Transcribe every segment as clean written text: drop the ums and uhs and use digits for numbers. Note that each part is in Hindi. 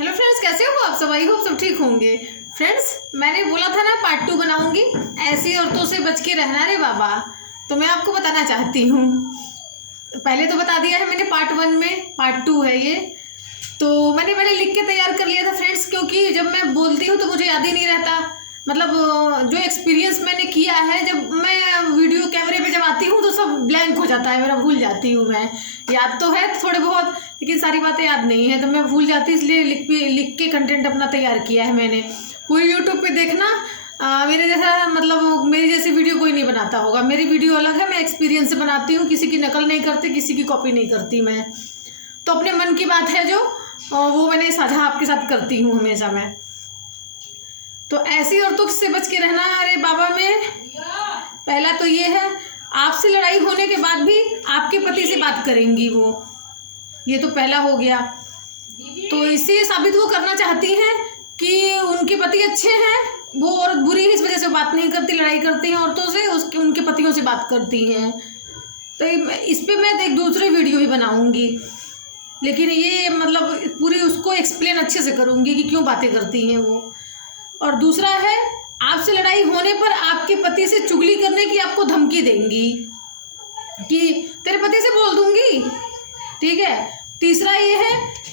हेलो फ्रेंड्स, कैसे हो आप सब? आई होप सब ठीक होंगे। फ्रेंड्स, मैंने बोला था ना पार्ट 2 बनाऊंगी, ऐसी औरतों से बच के रहना रे बाबा। तो मैं आपको बताना चाहती हूँ, पहले तो बता दिया है मैंने पार्ट 1 में, पार्ट 2 है ये। तो मैंने पहले लिख के तैयार कर लिया था फ्रेंड्स, क्योंकि जब मैं बोलती हूँ तो मुझे याद ही नहीं रहता। मतलब जो एक्सपीरियंस मैंने किया है, जब मैं वीडियो कैमरे पे जब आती हूँ तो सब ब्लैंक हो जाता है मेरा, भूल जाती हूँ मैं। याद तो है थोड़े बहुत, लेकिन सारी बातें याद नहीं है, तो मैं भूल जाती, इसलिए लिख के कंटेंट अपना तैयार किया है मैंने। पूरी यूट्यूब पे देखना, मेरे जैसा मतलब मेरी जैसी वीडियो कोई नहीं बनाता होगा। मेरी वीडियो अलग है, मैं एक्सपीरियंस से बनाती हूँ, किसी की नकल नहीं करती, किसी की कॉपी नहीं करती मैं। तो अपने मन की बात है जो, वो मैंने साझा आपके साथ करती हूँ हमेशा मैं। तो ऐसी औरतों से बच के रहना अरे बाबा में, पहला तो ये है, आपसे लड़ाई होने के बाद भी आपके पति से बात करेंगी वो, ये तो पहला हो गया। तो इससे साबित वो करना चाहती हैं कि उनके पति अच्छे हैं, वो औरत बुरी है इस वजह से बात नहीं करती, लड़ाई करती हैं औरतों से, उसके उनके पतियों से बात करती हैं। तो इस पर मैं एक दूसरी वीडियो भी बनाऊंगी, लेकिन ये मतलब पूरी उसको एक्सप्लेन अच्छे से करूंगी कि क्यों बातें करती हैं वो। और दूसरा है, आपसे लड़ाई होने पर आपके पति से चुगली करने की आपको धमकी देंगी कि तेरे पति से बोल दूंगी, ठीक है। तीसरा ये है,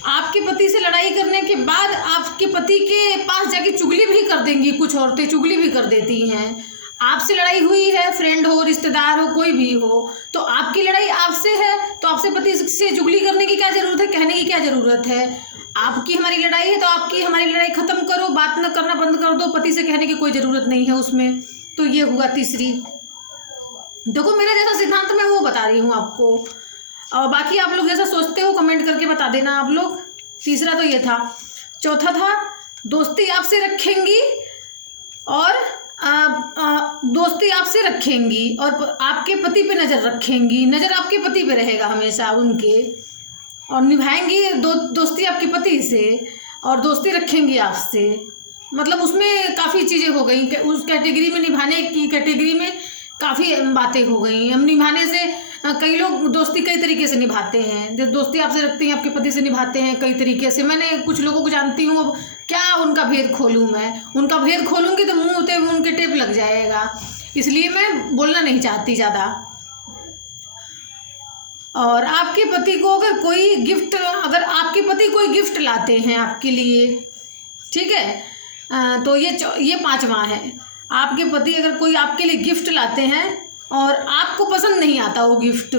आपके पति से लड़ाई करने के बाद आपके पति के पास जाके चुगली भी कर देंगी। कुछ औरतें चुगली भी कर देती हैं। आपसे लड़ाई हुई है, फ्रेंड हो, रिश्तेदार हो, कोई भी हो, तो आपकी लड़ाई आपसे है, तो आपसे पति से चुगली करने की क्या जरूरत है, कहने की क्या जरूरत है। आपकी हमारी लड़ाई है तो आपकी हमारी लड़ाई खत्म करो, बात न करना बंद कर दो, पति से कहने की कोई ज़रूरत नहीं है उसमें। तो ये हुआ तीसरी। देखो मेरा जैसा सिद्धांत मैं वो बता रही हूँ आपको, और बाकी आप लोग जैसा सोचते हो कमेंट करके बता देना आप लोग। तीसरा तो ये था। चौथा था, दोस्ती आपसे रखेंगी और दोस्ती आपसे रखेंगी और आपके पति पे नज़र रखेंगी, नज़र आपके पति पे रहेगा हमेशा उनके, और निभाएंगी दोस्ती आपके पति से और दोस्ती रखेंगी आपसे। मतलब उसमें काफ़ी चीज़ें हो गई, उस कैटेगरी में, निभाने की कैटेगरी में काफ़ी बातें हो गई। हम निभाने से कई लोग दोस्ती कई तरीके से निभाते हैं, दोस्ती आपसे रखते हैं आपके पति से निभाते हैं कई तरीके से। मैंने कुछ लोगों को जानती हूँ, अब क्या उनका भेद खोलूँ मैं, उनका भेद खोलूँगी तो मुँह पे उनके टेप लग जाएगा, इसलिए मैं बोलना नहीं चाहती ज़्यादा। और आपके पति को अगर कोई गिफ्ट, अगर आपके पति कोई गिफ्ट लाते हैं आपके लिए, ठीक है, तो ये पांचवा है। आपके पति अगर कोई आपके लिए गिफ्ट लाते हैं और आपको पसंद नहीं आता वो गिफ्ट,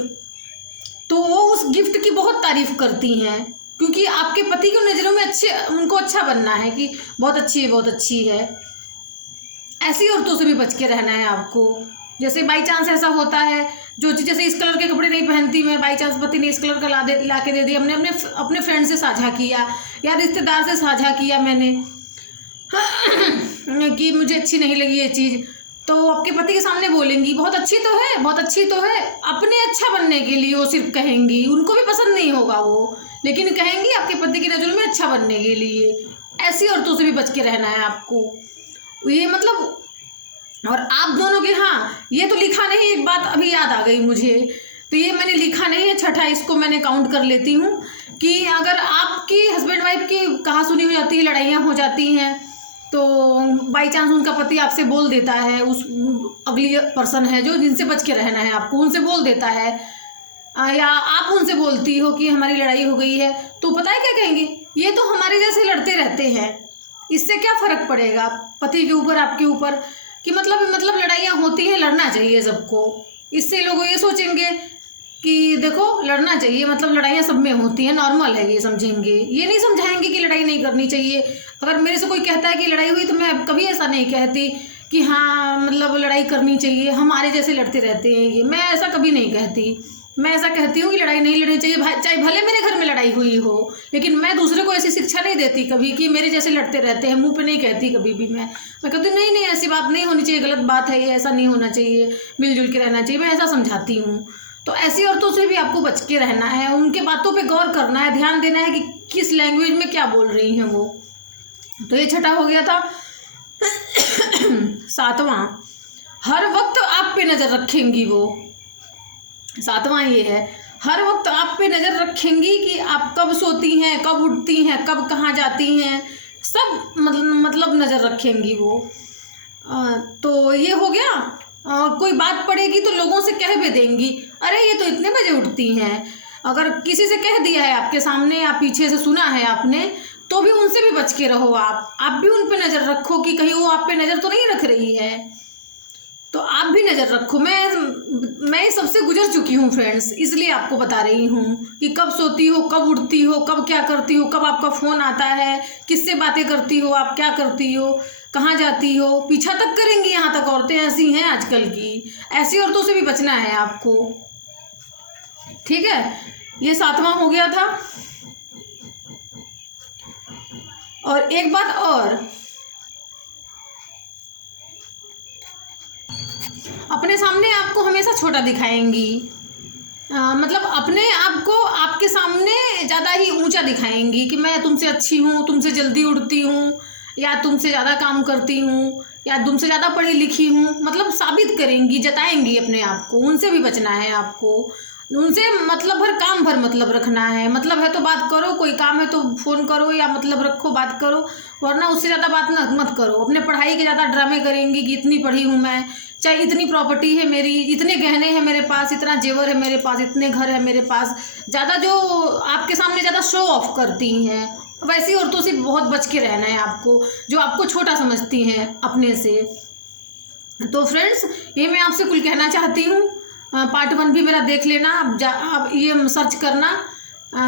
तो वो उस गिफ्ट की बहुत तारीफ करती हैं, क्योंकि आपके पति की नज़रों में अच्छे, उनको अच्छा बनना है कि बहुत अच्छी है, बहुत अच्छी है। ऐसी औरतों से भी बच के रहना है आपको। जैसे बाई चांस ऐसा होता है, जो चीज़ जैसे इस कलर के कपड़े नहीं पहनती मैं, बाई चांस पति ने इस कलर का ला के दे दिया, हमने अपने फ्रेंड से साझा किया या रिश्तेदार से साझा किया मैंने कि मुझे अच्छी नहीं लगी ये चीज़, तो आपके पति के सामने बोलेंगी बहुत अच्छी तो है, बहुत अच्छी तो है, अपने अच्छा बनने के लिए वो सिर्फ कहेंगी, उनको भी पसंद नहीं होगा वो, लेकिन कहेंगी आपके पति की नज़रों में अच्छा बनने के लिए। ऐसी औरतों से भी बच के रहना है आपको। ये मतलब, और आप दोनों के, हाँ ये तो लिखा नहीं, एक बात अभी याद आ गई मुझे, तो ये मैंने लिखा नहीं है, छठा, इसको मैंने काउंट कर लेती हूँ कि अगर आपकी हस्बैंड वाइफ की कहा सुनी हो जाती है, लड़ाइयाँ हो जाती हैं, तो बाई चांस उनका पति आपसे बोल देता है, उस अगली पर्सन है जो, जिनसे बच के रहना है आपको, उनसे बोल देता है, या आप उनसे बोलती हो कि हमारी लड़ाई हो गई है, तो पता है क्या कहेंगे, ये तो हमारे जैसे लड़ते रहते हैं, इससे क्या फ़र्क पड़ेगा पति के ऊपर, आपके ऊपर, कि मतलब लड़ाइयाँ होती हैं, लड़ना चाहिए सबको। इससे लोग ये सोचेंगे कि देखो लड़ना चाहिए, मतलब लड़ाइयाँ सब में होती हैं, नॉर्मल है, ये समझेंगे। ये नहीं समझाएंगे कि लड़ाई नहीं करनी चाहिए। अगर मेरे से कोई कहता है कि लड़ाई हुई, तो मैं कभी ऐसा नहीं कहती कि हाँ मतलब लड़ाई करनी चाहिए, हमारे जैसे लड़ते रहते हैं ये, मैं ऐसा कभी नहीं कहती। मैं ऐसा कहती हूँ कि लड़ाई नहीं लड़नी चाहिए, चाहे भले मेरे घर में लड़ाई हुई हो, लेकिन मैं दूसरे को ऐसी शिक्षा नहीं देती कभी कि मेरे जैसे लड़ते रहते हैं, मुंह पे नहीं कहती कभी भी। मैं कहती हूँ नहीं नहीं, ऐसी बात नहीं होनी चाहिए, गलत बात है ये, ऐसा नहीं होना चाहिए, मिलजुल के रहना चाहिए, मैं ऐसा समझाती हूँ। तो ऐसी औरतों से भी आपको बच के रहना है, उनके बातों पर गौर करना है, ध्यान देना है कि किस लैंग्वेज में क्या बोल रही हैं वो। तो ये छठा हो गया था। सातवां, हर वक्त आप पे नज़र रखेंगी वो। सातवां ये है, हर वक्त आप पे नज़र रखेंगी कि आप कब सोती हैं, कब उठती हैं, कब कहाँ जाती हैं, सब मतलब नज़र रखेंगी वो। तो ये हो गया। और कोई बात पड़ेगी तो लोगों से कह भी देंगी, अरे ये तो इतने बजे उठती हैं। अगर किसी से कह दिया है आपके सामने या पीछे से सुना है आपने, तो भी उनसे भी बच के रहो। आप भी उन पे नज़र रखो कि कहीं वो आप पे नज़र तो नहीं रख रही है, तो आप भी नज़र रखो। मैं इस सबसे गुजर चुकी हूँ फ्रेंड्स, इसलिए आपको बता रही हूँ कि कब सोती हो, कब उठती हो, कब क्या करती हो, कब आपका फ़ोन आता है, किससे बातें करती हो, आप क्या करती हो, कहाँ जाती हो, पीछा तक करेंगी। यहाँ तक औरतें ऐसी हैं आजकल की, ऐसी औरतों से भी बचना है आपको। ठीक है, ये 7वां हो गया था। और एक बात और, अपने सामने आपको हमेशा छोटा दिखाएंगी। मतलब अपने आप को आपके सामने ज़्यादा ही ऊंचा दिखाएंगी कि मैं तुमसे अच्छी हूँ, तुमसे जल्दी उठती हूँ, या तुमसे ज़्यादा काम करती हूँ, या तुमसे ज़्यादा पढ़ी लिखी हूँ। मतलब साबित करेंगी, जताएंगी अपने आप को। उनसे भी बचना है आपको। उनसे मतलब भर काम भर मतलब रखना है। मतलब है तो बात करो, कोई काम है तो फ़ोन करो या मतलब रखो, बात करो, वरना उससे ज़्यादा बात मत करो। अपने पढ़ाई के ज़्यादा ड्रामे करेंगी कि इतनी पढ़ी हूँ मैं, चाहे इतनी प्रॉपर्टी है मेरी, इतने गहने हैं मेरे पास, इतना जेवर है मेरे पास, इतने घर है मेरे पास। ज़्यादा जो आपके सामने ज़्यादा शो ऑफ करती हैं, वैसी औरतों से बहुत बच के रहना है आपको, जो आपको छोटा समझती हैं अपने से। तो फ्रेंड्स, ये मैं आपसे कुल कहना चाहती हूँ। पार्ट 1 भी मेरा देख लेना। आप ये सर्च करना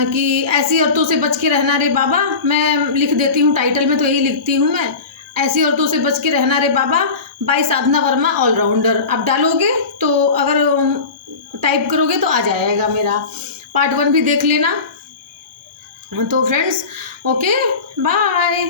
कि ऐसी औरतों से बच के रहना रे बाबा। मैं लिख देती हूँ, टाइटल में तो यही लिखती हूँ मैं, ऐसी औरतों से बच के रहना रे बाबा बाय साधना वर्मा ऑलराउंडर। आप डालोगे तो, अगर टाइप करोगे तो आ जाएगा मेरा। पार्ट 1 भी देख लेना। तो फ्रेंड्स, ओके, बाय।